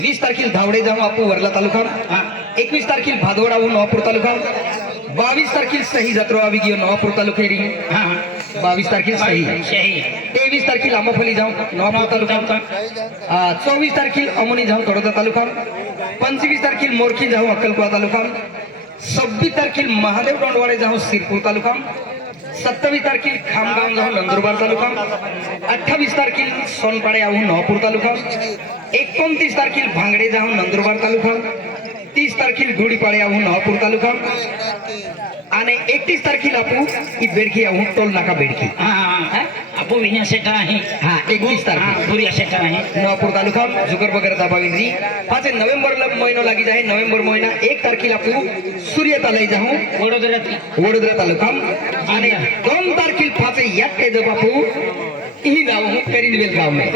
20 तारखेला धावडे जाऊ आपू वर्ला तालुका 21 तारखेला भादवडाहून नवापूर तालुका 22 तारखेला सही जत्रा आवी गियो नवापूर तालुकेरी 22 तारखेला सही 23 तारखेला आंबाफली जाऊ नवापूर तालुका 24 तारखेला अमोनी जाऊ तळोदा तालुका 25 तारखेला मोरखी जाऊ अक्कलकोवा तालुका 26 तारखेला महादेव डोंडवाडे जाऊ सिरपूर तालुका 27 तारखेला खामगाव जाऊ नंदुरबार तालुका 28 तारखेला सोनपाडे जाऊ नवापूर तालुका 29 तारखेला भांगडे जाऊ नंदुरबार तालुका 30 तारखेला धुळीपाडे जाऊ नवापूर तालुका आणि 31 तारखेला आपू ही बेडकी जाऊ टोल नाका बेडकी आपू विन्यासेटा आहे 31 तारखेला बुरियासेटा आहे नवापूर तालुका जुगर वगैरे दाबाविंद्री 5 नोव्हेंबरला महिना लागी जाए नोव्हेंबर महिना 1 तारखेला आपू सूर्य तालई जाऊ वडोदरा तालुका आणि 2 तारखेला 5 यात्रे जब आपू ही गाव करिंदवेल गाव में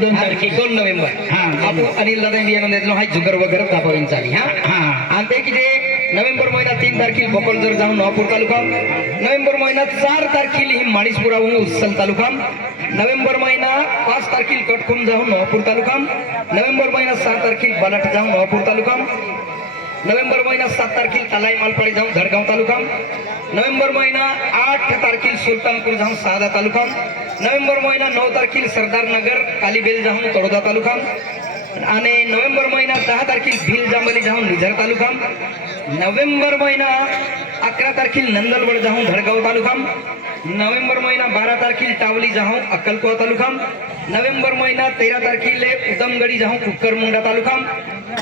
2 तारखे 2 नोव्हेंबर आपू अनिल दादा इंडिया देतलो हाय जुगर वगैरे दाबाविन चाली आणि ते किती नोव्हेंबर महिना 3 तारखेला बोकलजर जाऊ नवापूर तालुका नोव्हेंबर महिना 4 तारखेला ही माणिसपुराहून उस्सल तालुका नोव्हेंबर महिना 5 तारखेला कटखुम जाऊ नवापूर तालुका नोव्हेंबर महिना 6 तारखेला बलाट जाऊ नवापूर तालुका नोव्हेंबर महिना 7 तारखेला तलाई मालपाडी जाऊ धडगाव तालुका नोव्हेंबर महिना 8 तारखेला सुलतानपूर जाऊ सादा तालुका नोव्हेंबर महिना 9 तारखेला सरदार नगर कालीबेल जाऊ तळोदा तालुका आणि नोव्हेंबर महिना 10 तारखेला भील जांभली जाऊ निझर तालुका नोव्हेंबर महिना 11 तारखेला नंदलवड जाऊ धडगाव तालुका नोव्हेंबर महिना 12 तारखेला टावली जाऊ अक्कलकोवा तालुका नोव्हेंबर महिना 13 तारखेला उदमगडी जाऊ कुक्करमुंडा तालुका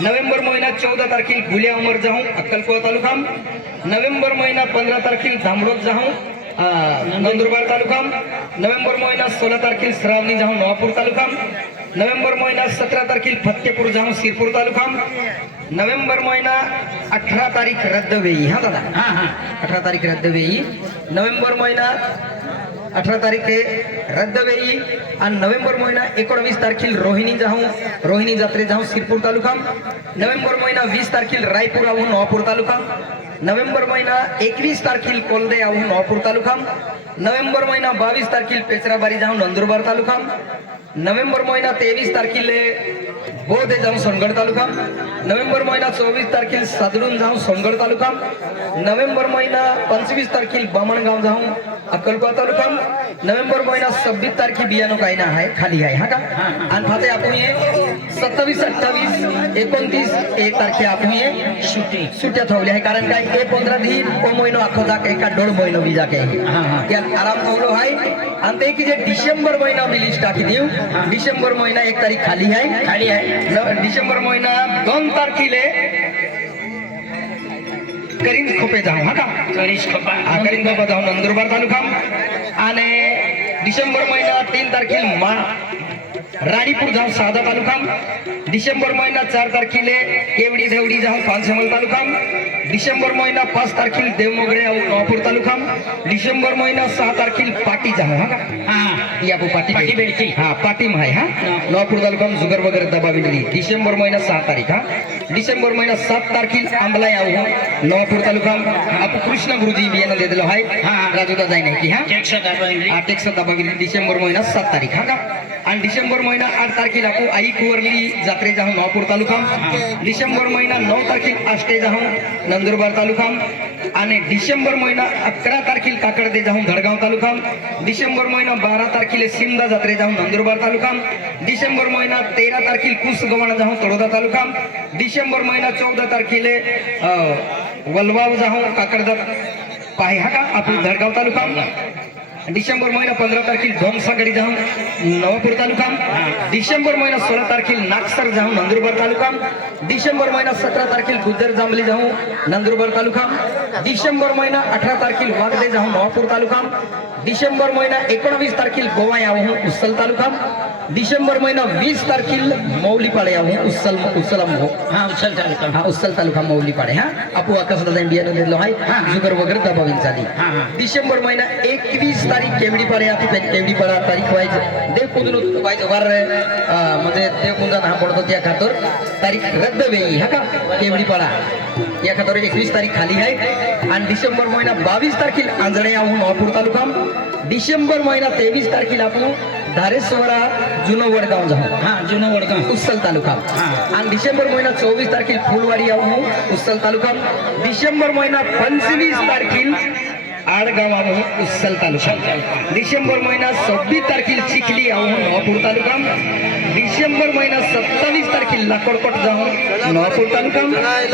नोव्हेंबर महिना 14 तारखेला गुलिया उमर जाऊ अक्कलकोवा तालुका नोव्हेंबर महिना 15 तारखेला धामडोद जाऊ नंदुरबार तालुका नोव्हेंबर महिना 16 तारखेला श्रावणी जाऊ नवापूर तालुका नोव्हेंबर महिना 17 तारखेला फत्तेपूर जाऊ सिरपूर तालुका नोव्हेंबर महिना 18 तारीख रद्द वेई दादा 18 तारीख रद्द वेई नोव्हेंबर महिना 18 तारीख रद्द वेई आणि नोव्हेंबर महिना 19 तारखेला रोहिणी जत्रे जाऊ सिरपूर तालुका नोव्हेंबर महिना 20 तारखेला रायपूर आहून नवापूर तालुका नोव्हेंबर महिना 21 तारखेला कोलदे आहून नवापूर तालुका नोव्हेंबर महिना 22 तारखेला पेचराबारी जाऊ नंदुरबार तालुका नोव्हेंबर महिना 23 तारखेला बोधे जाऊ सोनगड तालुका नोव्हेंबर महिना 24 तारखेला सादडून जाऊ सोनगड तालुका नोव्हेंबर महिना 25 तारखेला बामणगाव जाऊ अक्कलकोवा तालुका नोव्हेंबर महिना 26 तारखे बियाणो काही ना आहे खाली आहे का आणि फाते आपण ये 27 28 29 1 तारखे आपण ये सुट्या ठेवल्या आहे कारण काय हे 15 दिन ओ महिनो आखो जाके एका 1.5 महिनो बी जाके त्या आराम ठेवलो आहे आणि ते की जे डिसेंबर महिना बी लिस्ट टाकी देऊ डिसेंबर महिना 1 तारीख खाली आहे डिसेंबर महिना 2 तारखेला करीन खोपे जाऊ करीन खोपा जाऊ नंदुरबार तालुका आणि डिसेंबर महिना 3 तारखेला राणीपूर जाऊ सादा तालुका डिसेंबर महिना 4 तारखेला केवडी देवडी जाऊ पानसेमल तालुका डिसेंबर महिना 5 तारखेला देवमोगडे नवापूर तालुका डिसेंबर महिना 6 तारखेला पाटी जाऊ या पाटी बेडकी पाटी माय नवापूर तालुका जुगर वगैरे दबाविली डिसेंबर महिना 6 तारीख डिसेंबर महिना 7 तारखेला आंबला याऊ नवापूर तालुका आप कृष्ण गुरुजी बियाणं दिलेलं आहे राजूदा जाई नाही की टेक्स दबाविली डिसेंबर महिना 7 तारीख आणि डिसेंबर महिना 8 तारखेला आपू आई कुवरली जात्रे जाऊ नवापूर तालुका डिसेंबर महिना 9 तारखेला आष्टे जाऊ नंदुरबार तालुका आणि डिसेंबर महिना 11 तारखेला काकडदे जाऊ धडगाव तालुका डिसेंबर महिना 12 तारखेला सिमदा जात्रे जाऊ नंदुरबार तालुका डिसेंबर महिना 13 तारखेला कुसगवाणा जाऊ तळोदा तालुका डिसेंबर महिना 14 तारखेला वलवाव जाऊ काकडदा पाय आपू धडगाव तालुका डिसेंबर महिना 15 तारखेला धोमसागडी जाऊ नवापूर तालुका डिसेंबर महिना 16 तारखेला नागसर जाऊ नंदुरबार तालुका डिसेंबर महिना 17 तारखेला गुजर जांभली जाऊ नंदुरबार तालुका डिसेंबर महिना 18 तारखेला वागदे जाऊ नवापूर तालुका डिसेंबर महिना 19 तारखेला गोवा याहून उस्सल तालुका डिसेंबर महिना 20 तारखेला मौलीपाडे याहून उस्सल तालुका मौलीपाडे आपू आकाश दादा बियाणं दिलो आहे जुगर वगैरे दबावीन चाली डिसेंबर महिना 21 तारीख केवडीपाडे आपली केवडीपाडा तारीख व्हायचं देवकुंदून व्हायचं वार म्हणजे देवकुंदा हा पडतो त्या खातर तारीख रद्द वेई का केवडीपाडा या खातर 21 तारीख खाली आहे आणि डिसेंबर महिना 22 तारखेला आंजणे आहून नवापूर तालुका डिसेंबर महिना 23 तारखेला आपण धारेश्वरा जुनो वडगाव जाऊ हा जुनं वडगाव उस्सल तालुका हा. आणि डिसेंबर महिना 24 तारखेला फुलवाडी येऊ उस्सल तालुका डिसेंबर महिना 25 तारखेला आडगाव आहो उस्सल तालुका डिसेंबर महिना 26 तारखेला चिखली आहो नवापूर तालुका डिसेंबर महिना 27 तारखेला लाकडकोट जाऊ नवापूर तालुका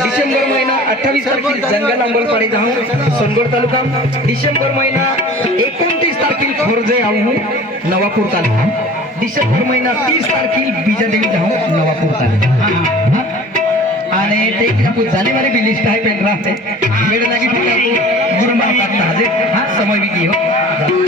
डिसेंबर महिना 28 तारखेला जंगल अंबलपाडी जाऊ सोनगड तालुका डिसेंबर महिना 29 तारखेला खोरजे आहो नवापूर तालुका डिसेंबर महिना 30 तारखेला बीजादेवी जाऊ नवापूर तालुका आणि ते आपको जाने वाले भी लिस्ट आहे पेन राहते वेळ लागी गुरुमा हा समय भी की हो